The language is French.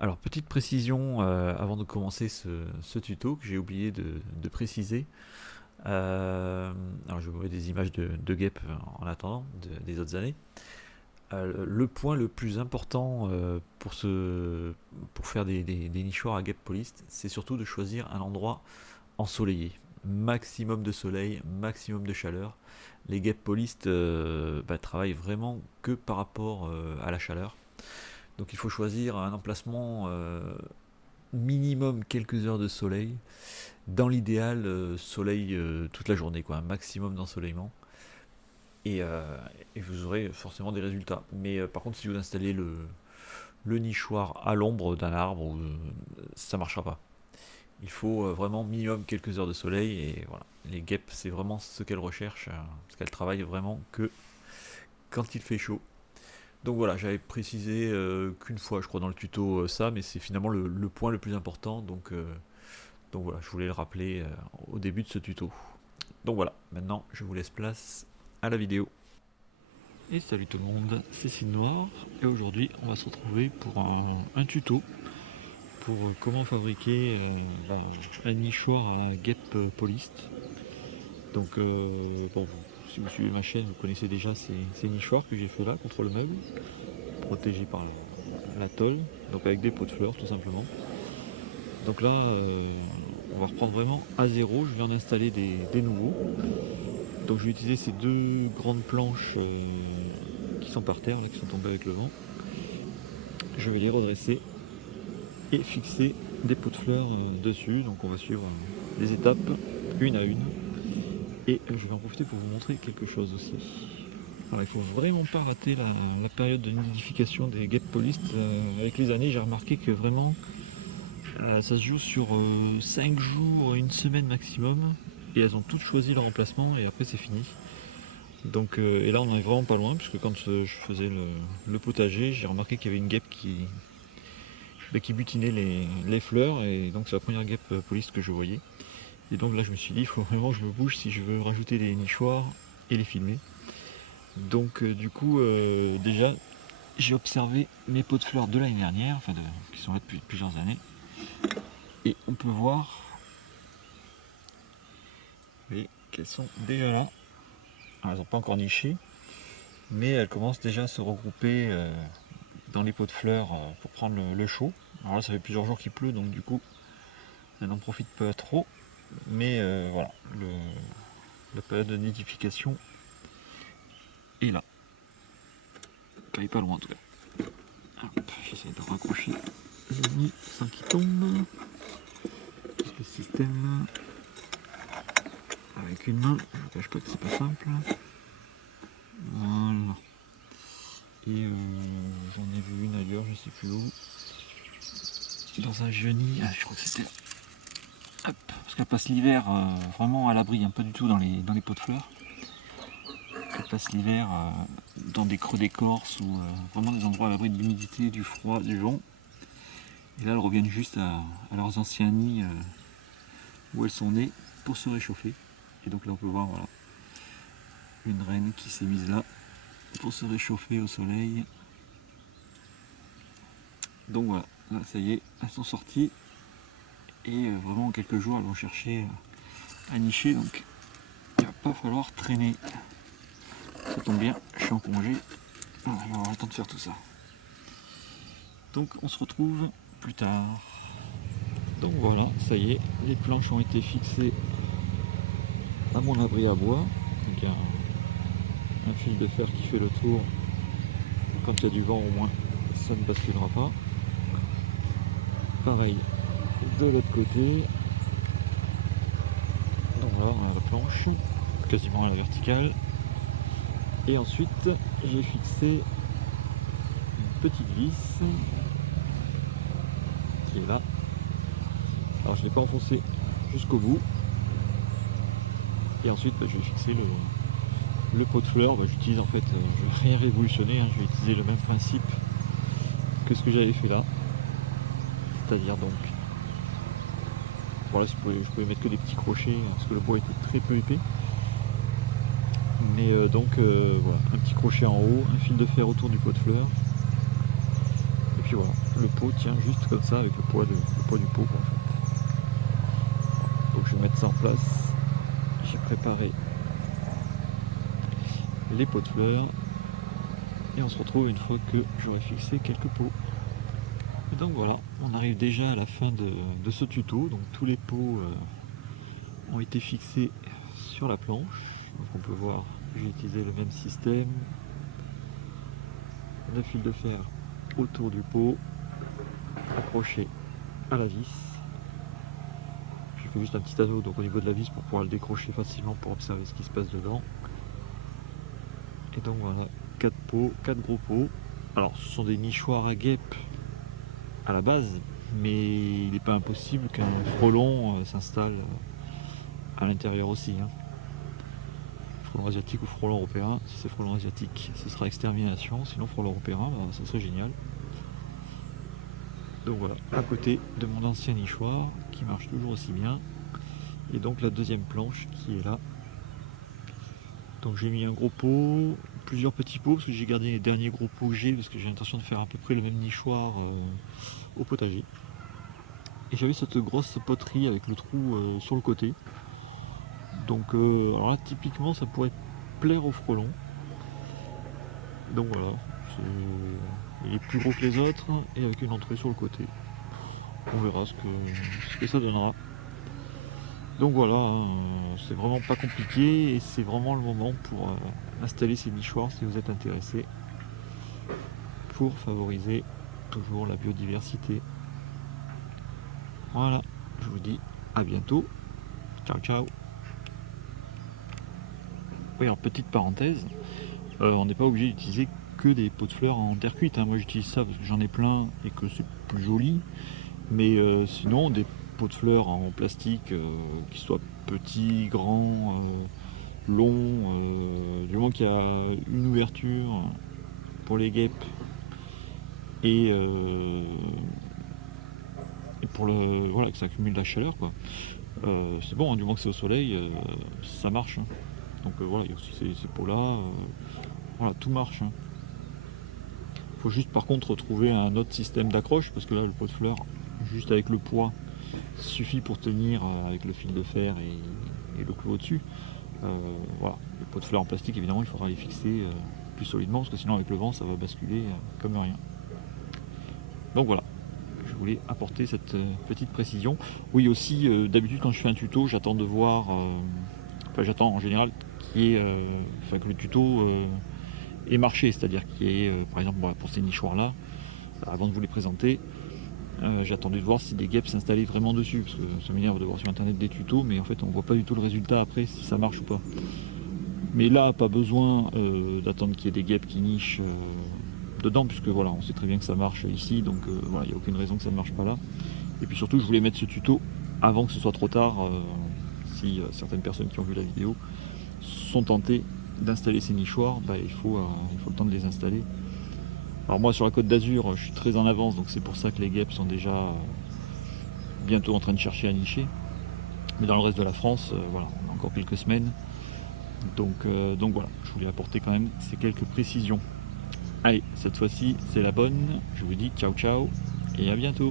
Alors, petite précision avant de commencer ce tuto que j'ai oublié de préciser. Alors, je vais vous mettre des images de guêpes en attendant des autres années. Le point le plus important pour faire des nichoirs à guêpes polistes, c'est surtout de choisir un endroit ensoleillé. Maximum de soleil, maximum de chaleur. Les guêpes polistes travaillent vraiment que par rapport à la chaleur. Donc il faut choisir un emplacement minimum quelques heures de soleil. Dans l'idéal, soleil toute la journée, quoi, un maximum d'ensoleillement. Et, euh, et vous aurez forcément des résultats. Mais par contre, si vous installez le nichoir à l'ombre d'un arbre, ça ne marchera pas. Il faut vraiment minimum quelques heures de soleil. Et voilà, les guêpes, c'est vraiment ce qu'elles recherchent, parce qu'elles travaillent vraiment que quand il fait chaud. Donc voilà, j'avais précisé qu'une fois, je crois, dans le tuto ça, mais c'est finalement le point le plus important. Donc voilà, je voulais le rappeler au début de ce tuto. Donc voilà, maintenant je vous laisse place à la vidéo. Et salut tout le monde, c'est Cine Noir, et aujourd'hui on va se retrouver pour un tuto pour comment fabriquer un nichoir à guêpe poliste. Donc si vous suivez ma chaîne, vous connaissez déjà ces nichoirs que j'ai fait là contre le meuble, protégés par la tôle, donc avec des pots de fleurs tout simplement. Donc là, on va reprendre vraiment à zéro, je vais en installer des nouveaux. Donc je vais utiliser ces deux grandes planches qui sont par terre, là, qui sont tombées avec le vent. Je vais les redresser et fixer des pots de fleurs dessus. Donc on va suivre les étapes une à une. Et je vais en profiter pour vous montrer quelque chose aussi. Alors, il faut vraiment pas rater la période de nidification des guêpes polistes. Avec les années, j'ai remarqué que vraiment ça se joue sur 5 jours, une semaine maximum. Et elles ont toutes choisi leur emplacement et après c'est fini. Donc, et là on en est vraiment pas loin, puisque quand je faisais le potager, j'ai remarqué qu'il y avait une guêpe qui butinait les fleurs, et donc c'est la première guêpe poliste que je voyais. Et donc là je me suis dit, il faut vraiment que je me bouge si je veux rajouter des nichoirs et les filmer. Donc du coup, déjà, j'ai observé mes pots de fleurs de l'année dernière, qui sont là depuis plusieurs années. Et on peut voir qu'elles sont déjà là. Alors, elles n'ont pas encore niché, mais elles commencent déjà à se regrouper dans les pots de fleurs pour prendre le chaud. Alors là, ça fait plusieurs jours qu'il pleut, donc du coup, elles n'en profitent pas trop. Mais voilà, la période de nidification est là. Elle n'est pas loin en tout cas. J'essaie de raccrocher le nid sans qu'il tombe. Le système avec une main, je ne cache pas que c'est pas simple. Voilà. Et j'en ai vu une ailleurs, je sais plus où. Dans un vieux nid, je crois que c'était. Hop, parce qu'elle passe l'hiver vraiment à l'abri, pas du tout dans les pots de fleurs. Elle passe l'hiver dans des creux d'écorce ou vraiment des endroits à l'abri de l'humidité, du froid, du vent. Et là, elles reviennent juste à leurs anciens nids où elles sont nées pour se réchauffer. Et donc là, on peut voir voilà, une reine qui s'est mise là pour se réchauffer au soleil. Donc voilà, là ça y est, elles sont sorties. Et vraiment en quelques jours, elles vont chercher à nicher. Donc il va pas falloir traîner. Ça tombe bien, je suis en congé. On va avoir le temps de faire tout ça. Donc on se retrouve plus tard. Donc voilà, ça y est, les planches ont été fixées à mon abri à bois. Donc il y a un fil de fer qui fait le tour. Quand il y a du vent au moins, ça ne basculera pas. Pareil de l'autre côté. Donc là on a la planche, quasiment à la verticale. Et ensuite j'ai fixé une petite vis qui est là. Alors je ne l'ai pas enfoncé jusqu'au bout. Et ensuite je vais fixer le pot de fleurs. J'utilise en fait, je ne vais rien révolutionner, je vais utiliser le même principe que ce que j'avais fait là. C'est-à-dire donc, voilà, je pouvais mettre que des petits crochets parce que le bois était très peu épais. Mais voilà, un petit crochet en haut, un fil de fer autour du pot de fleurs. Et puis voilà, le pot tient juste comme ça avec le poids du pot, quoi, en fait. Donc je vais mettre ça en place. J'ai préparé les pots de fleurs et on se retrouve une fois que j'aurai fixé quelques pots. Et donc voilà, on arrive déjà à la fin de ce tuto. Donc tous les pots ont été fixés sur la planche. Donc on peut voir que j'ai utilisé le même système. Le fil de fer autour du pot, accroché à la vis. J'ai fait juste un petit anneau donc au niveau de la vis pour pouvoir le décrocher facilement pour observer ce qui se passe dedans. Et donc voilà, 4 pots, 4 gros pots. Alors ce sont des nichoirs à guêpes à la base, mais il n'est pas impossible qu'un frelon s'installe à l'intérieur aussi. Frelon asiatique ou frelon européen. Si c'est frelon asiatique, ce sera extermination. Sinon frelon européen, ça serait génial. Donc voilà, à côté de mon ancien nichoir qui marche toujours aussi bien. Et donc la deuxième planche qui est là. Donc j'ai mis un gros pot, plusieurs petits pots parce que j'ai gardé les derniers gros pots que j'ai parce que j'ai l'intention de faire à peu près le même nichoir au potager. Et j'avais cette grosse poterie avec le trou sur le côté. Donc alors là typiquement ça pourrait plaire aux frelons. Donc voilà, il est plus gros que les autres et avec une entrée sur le côté. On verra ce que ça donnera. Donc voilà, c'est vraiment pas compliqué et c'est vraiment le moment pour installer ces nichoirs si vous êtes intéressé pour favoriser toujours la biodiversité. Voilà, je vous dis à bientôt. Ciao ciao. Oui, alors petite parenthèse, on n'est pas obligé d'utiliser que des pots de fleurs en terre cuite. Moi j'utilise ça parce que j'en ai plein et que c'est plus joli. Mais sinon des pots de fleurs en plastique qui soient petits, grands, longs, du moment qu'il y a une ouverture pour les guêpes et pour voilà, que ça accumule de la chaleur, quoi. C'est bon, du moment que c'est au soleil, ça marche. Donc voilà, il y a aussi ces pots-là, voilà, tout marche. Il faut juste par contre trouver un autre système d'accroche parce que là, le pot de fleurs, juste avec le poids, suffit pour tenir avec le fil de fer et le clou au-dessus. Voilà, les pots de fleurs en plastique, évidemment, il faudra les fixer plus solidement parce que sinon, avec le vent, ça va basculer comme rien. Donc voilà, je voulais apporter cette petite précision. Oui, aussi, d'habitude, quand je fais un tuto, j'attends de voir, j'attends en général que le tuto ait marché, c'est-à-dire qu'il y ait, par exemple, pour ces nichoirs-là, avant de vous les présenter, j'attendais de voir si des guêpes s'installaient vraiment dessus, parce que ça m'énerve de voir sur internet des tutos, mais en fait on voit pas du tout le résultat après, si ça marche ou pas. Mais là, pas besoin d'attendre qu'il y ait des guêpes qui nichent dedans, puisque voilà, on sait très bien que ça marche ici, donc voilà, il n'y a aucune raison que ça ne marche pas là. Et puis surtout, je voulais mettre ce tuto avant que ce soit trop tard, si certaines personnes qui ont vu la vidéo sont tentées d'installer ces nichoirs, il faut le temps de les installer. Alors moi sur la Côte d'Azur je suis très en avance, donc c'est pour ça que les guêpes sont déjà bientôt en train de chercher à nicher. Mais dans le reste de la France, voilà, on a encore quelques semaines. Donc voilà, je voulais apporter quand même ces quelques précisions. Allez, cette fois-ci c'est la bonne. Je vous dis ciao ciao et à bientôt.